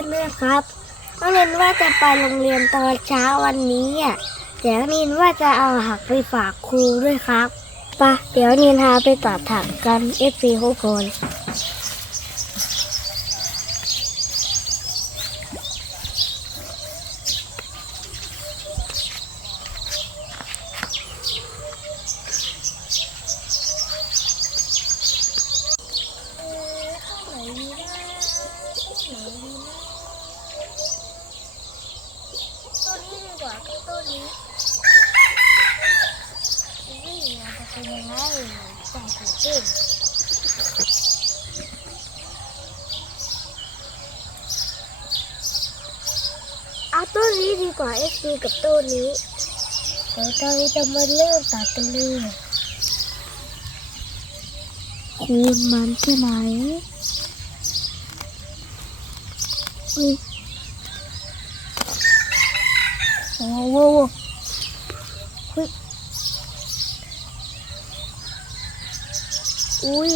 ่อนเพื่อนครับน้องเรนว่าจะไปโรงเรียนตอนเช้าวันนี้อะเดี๋ยวนินว่าจะเอาหักไปฝากครูด้วยครับไปะเดี๋ยวนินพาไปตัดถักกันเอฟซีทุกคน ต้นนี้ดีกว่ากับต้นนี้วิ่งมันจะ เป็นยังไงต้องตื่นเต้นเอาต้นนี้ดีกว่าเอฟซีกับต้นนี้เดี๋ยวเราจะมาเริ่มตัดกันเลยคูณมันใช่ไหมอุ้ยโอ้โหเฮ้ย อุ้ย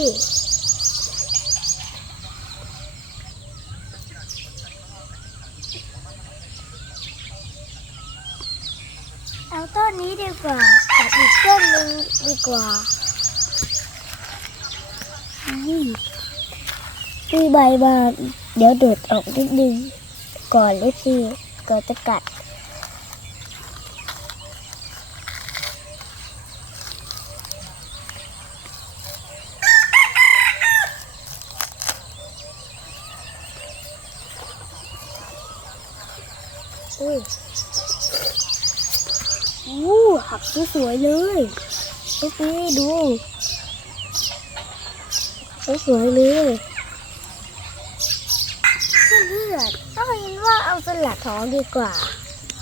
เอาต้นนี้ดีกว่ากับอีกต้นหนึ่งดีกว่าอุ้ยอุ้ยใบบานเดี๋ยวเด็ดออกนิดนึงก่อนเลยสิก่อนจะกัด อ อุ้ยอู้หัก สวยเลยเอฟซีดูสวยเลยเพื่อนๆต้องเห็นว่าเอาสลัดหอมดีกว่า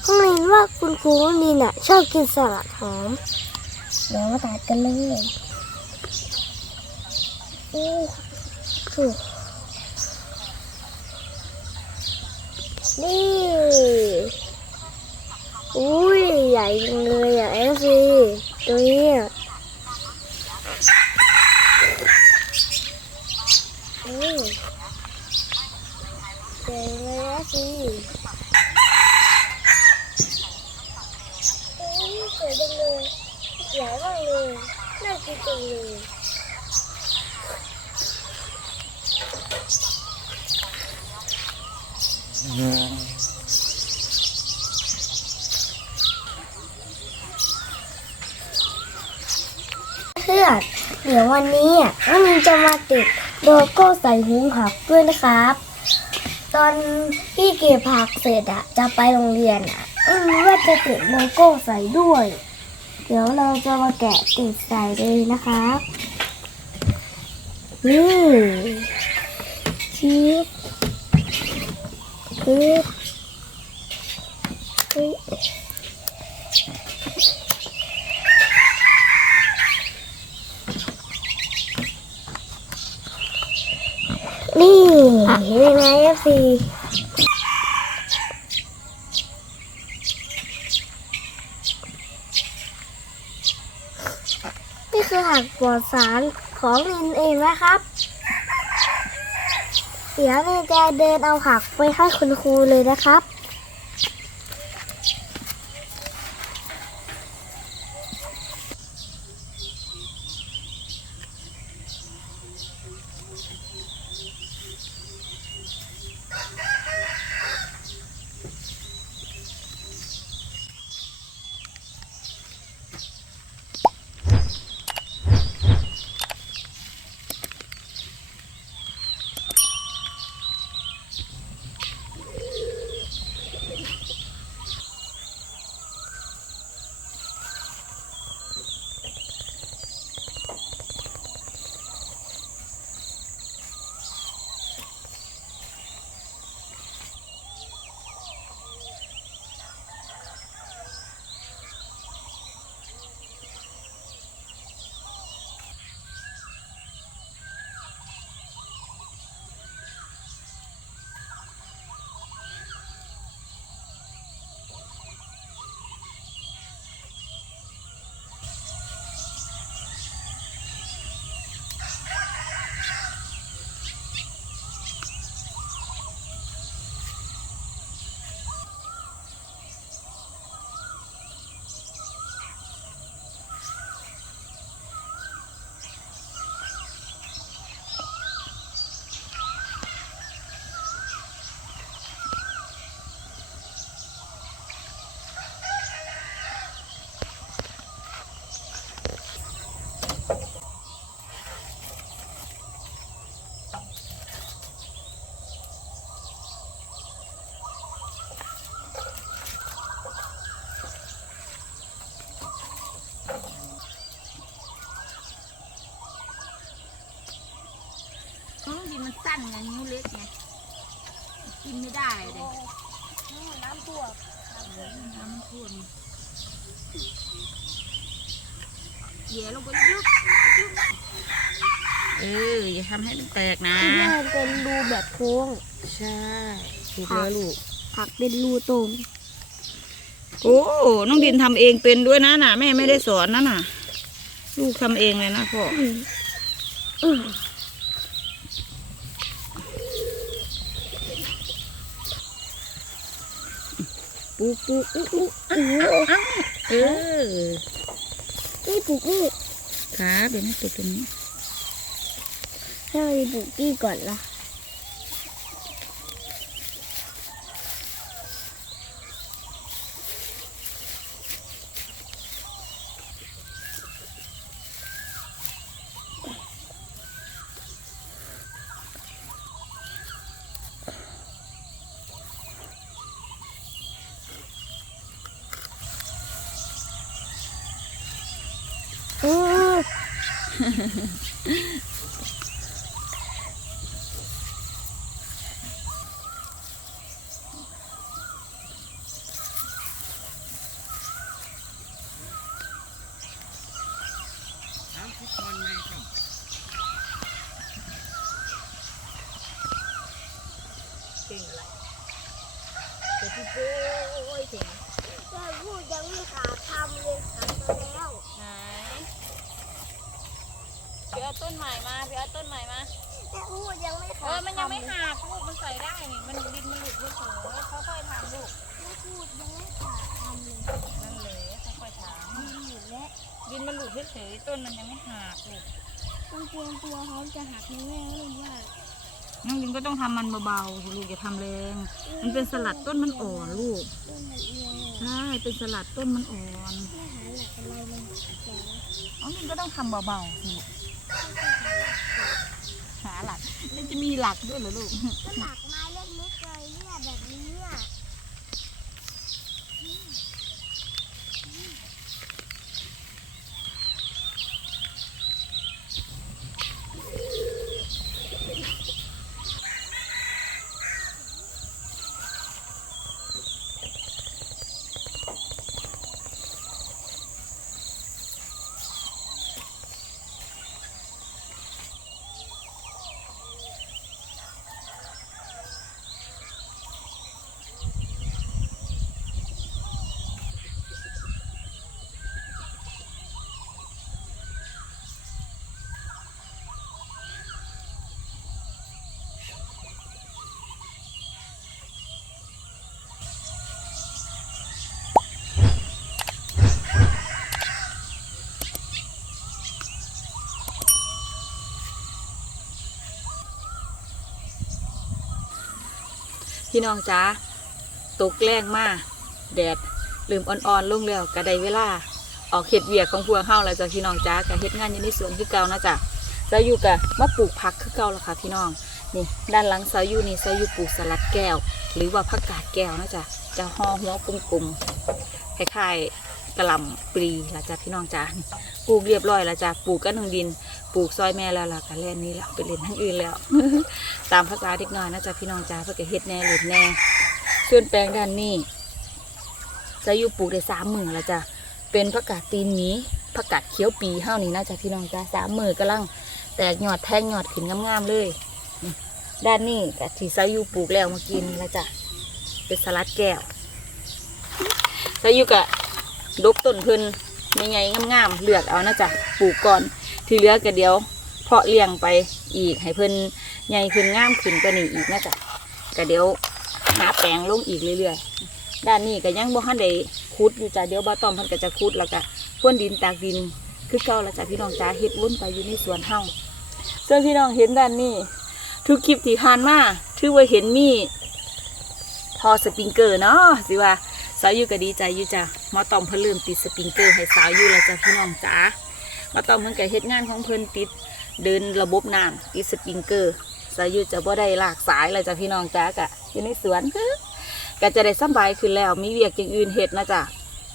ต้องเห็นว่าคุณครูนีน่ะ ชอบกินสลัดหอมเดี๋ยวมาตัดกันเลยอู้หูนี่ อุ้ยใหญ่จังเลยอะเอฟซีตัวนี้อะอุ้ยใหญ่เลยเอฟซีอุ้ยสวยจังเลยใหญ่มากเลยน่ากินจังเลยเือนเดี๋ยววันนี้อะน้องมินจะมาติดโลโก้ใส่หุงผักด้วยนะครับ ตอนพี่เก็บผักเสร็จอะจะไปโรงเรียนอะอืมว่าจะติดโลโก้ใส่ด้วย เดี๋ยวเราจะมาแกะติดใส่เลยนะครับนี่ชีสคือคือนี่ ดีไหมเอฟซีนี่คือหักปลอดสารของลินเองนะครับ เดี๋ยวนี่จะเดินเอาผักไปให้คุณครูเลยนะครับ น้องดินมันสั้นไงนิ้วเล็กไงกินไม่ได้เลยน้ำท่วมน้ำมันท่วมเหย่ลงไปยุบยุบเอออย่าทำให้มันแตกนะที่นี่มันเป็นรูแบบโค้ง ใช่ถูกแล้วลูกผักเป็นรูตรงโอ้น้องดินทำเองเป็นด้วยนะน่ะแม่ไม่ได้สอนนะน่ะ ลูกทำเองเลยนะพ่อ อืมอืม ปูปูอู้อู้โอ้โหเออนี่ปลูกนี่ขาเดี๋ยวไม่ติดตรงนี้ให้เราปลูกนี่ก่อนละ เก่งอะไรเดี๋ยวพี่โป้ยเก่งแต่พูดยังไม่ขาดทำเลยทำมาแล้วไหนพี่เอาต้นใหม่มาพี่เอาต้นใหม่มา แต่พูดยังไม่เอขาอดมันยังไม่หักลูก มันใส่ได้นี่ มันดินมันหลุดเฉยๆค่อยๆทำลูกแต่พูดยังไม่ขาดทำเลย ดแล้วำดินมันหลุดเฉยๆต้นมันยังไม่หักลูกมันเตรียมตัวเขาจะหักแน่ๆเลยว่าน้องดินก็ต้องทำมันเบาๆสิลูกอย่าทำแรง มันเป็นสลัดต้นมันอ่อนลูกต้นมันเอียงใช่เป็นสลัดต้นมันอ่อนแม่หาหลักอะไรมันแข็งน้องดินก็ต้องทำเบาๆสิหาหลักแล้วจะมีหลักด้วยเหรอลูกก็หลักไม้ พี่น้องจ้าตกแรงมากแดดลืมอ่อนๆลงแล้วกระไดเวลา ออกเห็ดเวียกของพวกเฮาแล้วจ้ะพี่น้องจ้ากะเห็ดงานอยู่ในสวนคือเก่านะจ้ะซาอยู่กับมาปลูกผักคือเก่าแล้วค่ะพี่น้องนี่ด้านหลังซาอยู่นี่ซาอยู่ปลูกสลัดแก้ว หรือว่าผักกาดแก้วนะจ้ะจะห่อหัวกลมๆคล้ายๆ กระลำปลีละจ้ะพี่น้องจ้าปลูกเรียบร้อยแล้วจ้ะปลูกกันทางดิน ปลูกซอยแม่แล้วล่ะก็แล่นนี้แล้วไปเล่นทั้งอื่นแล้ว ตามภาษาเด็กน้อยนะจ๊ะพี่น้องจ้าเพื่อก็เฮ็ดแน่เล่นแน่ส่วนแปลงด้านนี้จะอยู่ปลูกได้สามมือแล้วจ้ะเป็นผักกาดตีนหมีผักกาดเขียวปีเฮานี่นะจ๊ะพี่น้องจ้าสามมือกำลังแตกยอดแทงยอดขึ้นงามๆเลยด้านนี้ก็ที่ซยูปลูกแล้วเมื่อกี้นี่แล้วจ้ะเป็นสลัดแก้วไซยูกะ ดกต้นเพิ่นไม่ไงงามๆเลือกเอานะจ๊ะปลูกก่อน ที่เหลือก็เดี๋ยว เพาะเลี้ยงไปอีกให้เพิ่นใหญ่ขึ้นงามขึ้นกว่านี้อีกนะจ๊ะก็เดี๋ยวหาแปลงลงอีกเรื่อยๆ ด้านนี้ก็ยังบ่ทันได้ขุดอยู่จ้ะเดี๋ยวบ่าต้อมเพิ่นก็จะขุดแล้วก็พ่นดินตากดินคือเก่าแล้วจ้ะพี่น้องจ้าเฮ็ดวนไปอยู่ในสวนเฮาส่วนพี่น้องเห็นด้านนี้ ทุกคลิปที่ผ่านมาถือว่าเห็นมีพอสปริงเกอร์เนาะสิว่าสาวอยู่ก็ดีใจอยู่จ้ะ มาต้อมเพิ่นเริ่มติดสปริงเกอร์ให้สาวอยู่แล้วจ้ะพี่น้องจ้ามาต้อมเพิ่นก็เฮ็ดงานของเพิ่นติดเดินระบบน้ำติดสปริงเกอร์สายุจะบ่ได้ลากสายเลยจ้ะพี่น้องจ้ากะอยู่ในสวนก็จะได้สบายขึ้นแล้วมีเวียกอย่างอื่นเฮ็ดนะจ๊ะ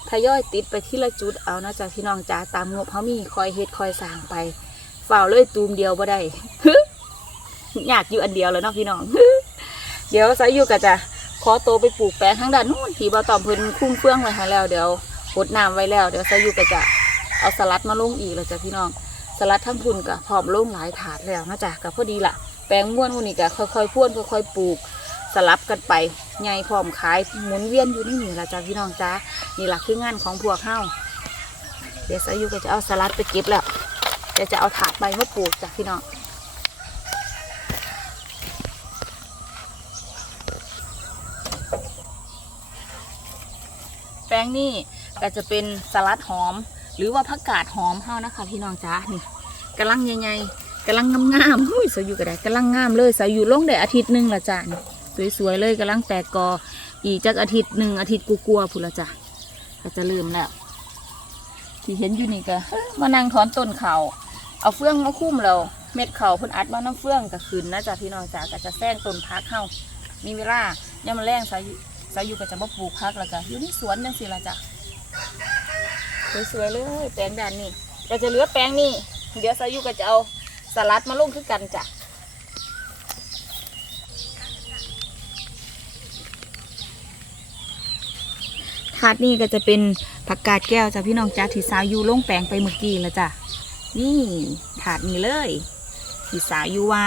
ทยอยติดไปที่ละจุดเอานะจ๊ะพี่น้องจ้าตามงบเขามีคอยเฮ็ดคอยสร้างไปฝ่าเลยตูมเดียวบ่ได้อยากอยู่อันเดียวแล้วเนาะพี่น้องเดี๋ยวสายุก็จะ ขอโตไปปลูกแปลงทางด้านนู้นที่บ่าวตอมเพิ่นคุ้มเฟื่องไว้ให้แล้วเดี๋ยวหดน้ำไว้แล้ว เดี๋ยวสายุก็จะเอาสลัดมาลงอีกแล้วจ้ะพี่น้องสลัดทั้งพุ่นกับพร้อมลงหลายถาดแล้วนะจ๊ะกับพอดีละแปลงม้วนพุ่นนี่ก็ค่อยๆพ่วนค่อยๆปลูกสลับกันไปใหญ่พร้อมขายหมุนเวียนอยู่นี่นี่ละจ้ะพี่น้องจ้านี่ละคืองานของพวกเฮาเดี๋ยวสายุก็จะเอาสลัดไปเก็บแล้วเดี๋ยวจะเอาถาดใบมาปลูกจ้ะพี่น้อง แปลงนี่ก็จะเป็นสลัดหอม หรือว่าผักกาดหอมเฮานะคะ พี่น้องจ้านี่กำลังใหญ่ๆกำลังงามๆหุ้ยสายุก็ได้กำลังงามเลยสายุลงได้อาทิตย์หนึ่งละจ้าสวยๆเลยกำลังแตกกออีกจากอาทิตย์หนึ่งอาทิตย์กลัวๆพุ่นละจ้ะก็จะเริ่มแล้ว ที่เห็นอยู่นี่ก็มานั่งถอนต้นเขาเอาเฟื่องมาคุ้มเราเม็ดเขาพิ่นอัดมาน้ำเฟื่องก็ขึ้นนะจ้ะพี่น้องจ้าก็จะแซงต้นพักเฮามีเวลาเนี่ยามมาแรงสาย สายุก็จะมาปลูกพักแล้วจ้ะอยู่ในสวนจังสิละจ้ะสวยๆเลยแปลงด้านนี้ก็จะเหลือแปลงนี้เดี๋ยวสายุก็จะเอาสลัดมาลงคือกันจ้ะถาดนี้ก็จะเป็นผักกาดแก้วจ้ะพี่น้องจ้าที่สาวยุลงแปลงไปเมื่อกี้แล้วจ้ะนี่ถาดนี้เลยที่สาวยุว่า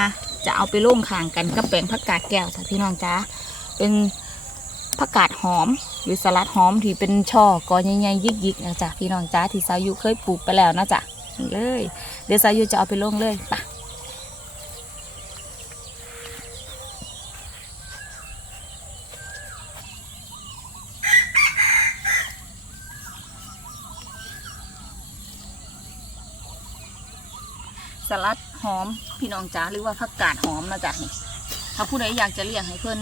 จะเอาไปลงข้างกันกับแปลงผักกาดแก้วจ้ะพี่น้องจ้าเป็น ผักกาดหอม หรือสลัดหอมที่เป็นช่อกอใหญ่ๆยิกๆนะจ๊ะพี่น้องจ้าที่สายุเคยปลูกไปแล้วนะจ๊ะเลย เดี๋ยวสายุจะเอาไปลงเลยปะสลัดหอมพี่น้องจ้าหรือว่าผักกาดหอมนะจ๊ะนี่ถ้าผู้ใดอยากจะเลี้ยงให้เพิ่น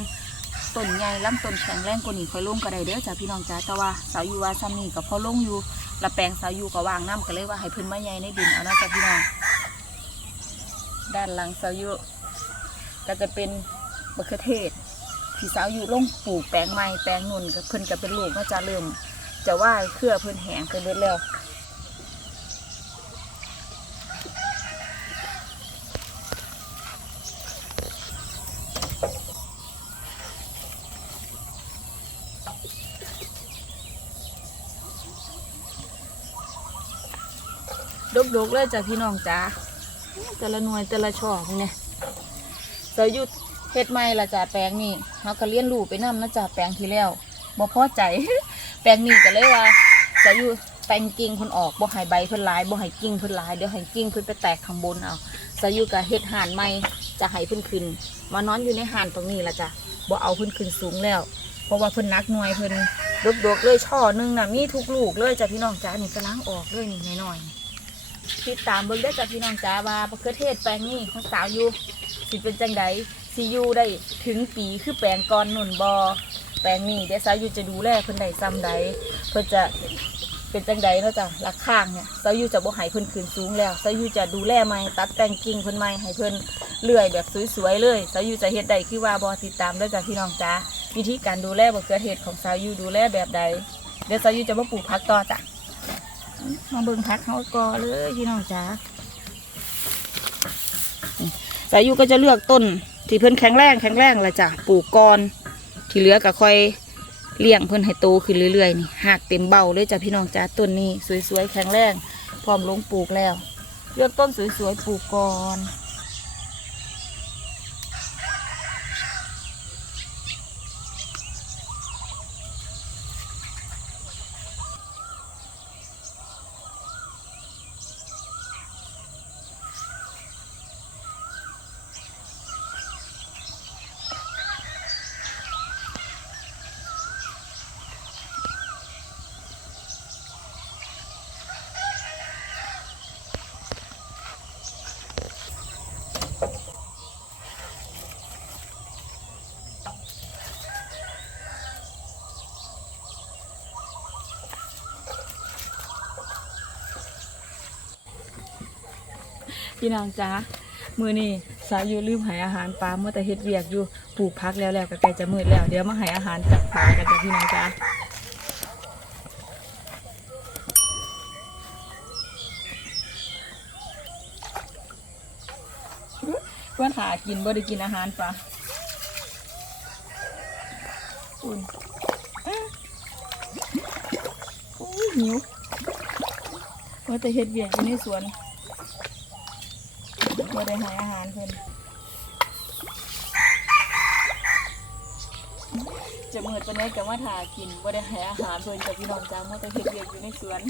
ต้นใหญ่ลำต้นแข็งแรงกว่านี้ค่อยลงก็ได้เด้อจ้ะพี่น้องจ้าแต่ว่าสาวอยู่ว่าซ้ำนี่ก็พอลงอยู่ละแปลงสาวอยู่ก็วางน้ำก็เลยว่าให้พิ่นไมาใหญ่ในดินเอานะจ้ะพี่น้องด้านหลังสาวอยู่ก็จะเป็นมะเขือเทศที่สาวอยู่ลงปลูกแปลงใหม่แปลงนุ่นก็เพิ่นก็เป็นลูกก็จะเริ่ม จะว่าเครือเพิ่นแห้งไปเบิดแล้ว ดกเลยจ้ะพี่น้องจ้าแต่ละหน่วยแต่ละช่อพวกเนี่ยสาวอยู่เฮ็ดใหม่ละจ้ะแปลงนี่เขาก็เลี้ยนลูกไปนํนะจ้ะแปลงที่แล้วบ่พอใจ แปลงนี้ก็เลยว่าสาวอยู่แปลงกิ่งเพิ่นออกบ่ให้ใบเพิ่นลายบ่ให้กิ่งเพิ่นลายเดี๋ยวให้กิ่งเพิ่นไปแตกข้างบนเอาสาวอยู่ก็เฮ็ดห่านใหม่จะให้เพิ่นขึ้น มานอนอยู่ในห่านตรงนี้ละจ้ะบ่เอาเพิ่นขึ้นสูงแล้ว เพราะว่าเพิ่นนักหน่วยเพิ่นดกๆเลยช่อหนึงน่ะมีทุกลูกเลยจ้ะพี่น้องจ้านี่กำลังออกเลยนี่น้อยๆ ติดตามเบิ่งได้จ้ะพี่น้องจ้าว่าประเทศแปลงนี้ของสาวอยู่สิเป็นจังใดสิอยู่ได้ถึงปีคือแปลงก่อนหนุนบอแปลงนี้เดี๋ยวสาวอยู่จะดูแลเพิ่นได้ซ้ำใดเพิ่นจะเป็นจังใดเนาะจ้ะราข้างเนี่ยสาวอยู่จะบ่ให้เพิ่นขึ้นสูงแล้วสาวอยู่จะดูแลใหม่ตัดแต่งกิ่งเพิ่นใหม่ให้เพิ่นเลื่อยแบบสวยๆเลยสาวอยู่จะเฮ็ดได้คือว่าบ่ติดตามเด้อจ้ะพี่น้องจ้าวิธีการดูแลมะเขือเทศของสาวอยู่ดูแลแบบใดเดี๋ยวสาวอยู่จะมาปลูกผักต่อจ้ะ มาเบิ่งพักเขาก่อเลยพี่น้องจ๋าสายุก็จะเลือกต้นที่เพิ่นแข็งแรงแข็งแรงละจ้ะปลูกก่อนที่เหลือก็ค่อยเลี้ยงเพิ่นให้โตขึ้นเรื่อยๆนี่หากเต็มเบ้าเลยจ้ะพี่น้องจ๋าต้นนี้สวยๆแข็งแรงพร้อมลงปลูกแล้ว เลือกต้นสวยๆปลูกก่อน พี่น้องจ้ามือนี่สาวอยู่ลืมหายอาหารปลาเมื่อแต่เฮ็ดเวียกอยู่ปลูกพักแล้วแล้วก็ใกล้จะมืดแล้ว เดี๋ยวมาหายอาหารจากปลากันจ้ะพี่น้องจ้าเพื่อนหากินบ่ได้กินอาหารปลาอุ่นอุ้ยหิวว่าแต่เฮ็ดเวียกอยู่ในสวน บ่ได้ให้อาหารเพิ่นจะมืดปานนี้ก็มาถ่ากินบ่ได้ให้อาหารเพิ่นกับพี่น้องจ้าเมื่อแต่เฮ็ดเวียกอยู่ในสวน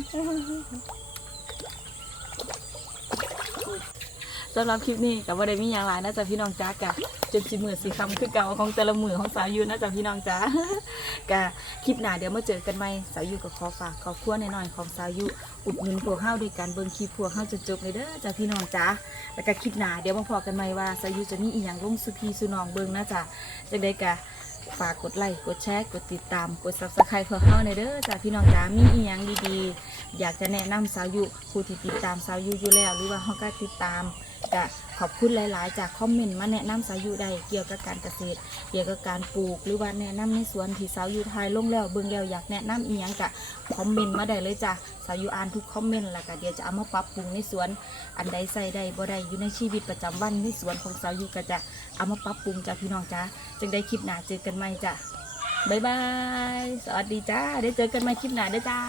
สำหรับคลิปนี้ก็บ่ได้มีหยังหลายนะจ๊ะพี่น้องจ้ากะจนสิมืดสิคำคือเก่าของแต่ละมือของสาวยูนะจ๊ะพี่น้องจ้ากะคลิปหน้าเดี๋ยวมาเจอกันใหม่สาวยูก็ขอฝากขอบคุณหน่อยๆของสาวยู อุดหนุนพวกเฮาด้วยการเบิ่งคลิปพวกเฮาจนจบเลยเด้อจ้าพี่น้องจ้าแล้วก็คลิปหนาเดี๋ยวมาพอกันใหม่ว่าสายุจะมีอีหยังลงสุพีสุนองเบิงนะจ้าจังได้กะฝากกดไลค์กดแชร์กดติดตามกดซับสไครต์เพื่อเข้าในเด้อจ้าพี่น้องจ้ามีอีหยังดีๆ อยากจะแนะนำสาวยุผู้ที่ติดตามสาวยุอยู่แล้ว หรือว่าเขาก็ติดตาม ก็ขอบคุณหลาย ๆ จากคอมเมนต์มาแนะนำสาวยุได้เกี่ยวกับการเกษตร เกี่ยวกับการปลูกหรือว่าแนะนำในสวนที่สาวยุไทยลงแล้วเบิ่งแล้วอยากแนะนำอีหยังก็คอมเมนต์มาได้เลยจ้ะสาวยุอ่านทุกคอมเมนต์แล้วก็เดี๋ยวจะเอามาปรับปรุงในสวน อันใดใส่ใดบ่ได้อยู่ในชีวิตประจำวันในสวนของสาวยุก็จะเอามาปรับปรุงจ้ะพี่น้องจ้าจึงได้คลิปหน้าเจอกันใหม่จ้ะบ๊ายบาย สวัสดีจ้า ได้เจอกันใหม่คลิปหน้าเด้จ้า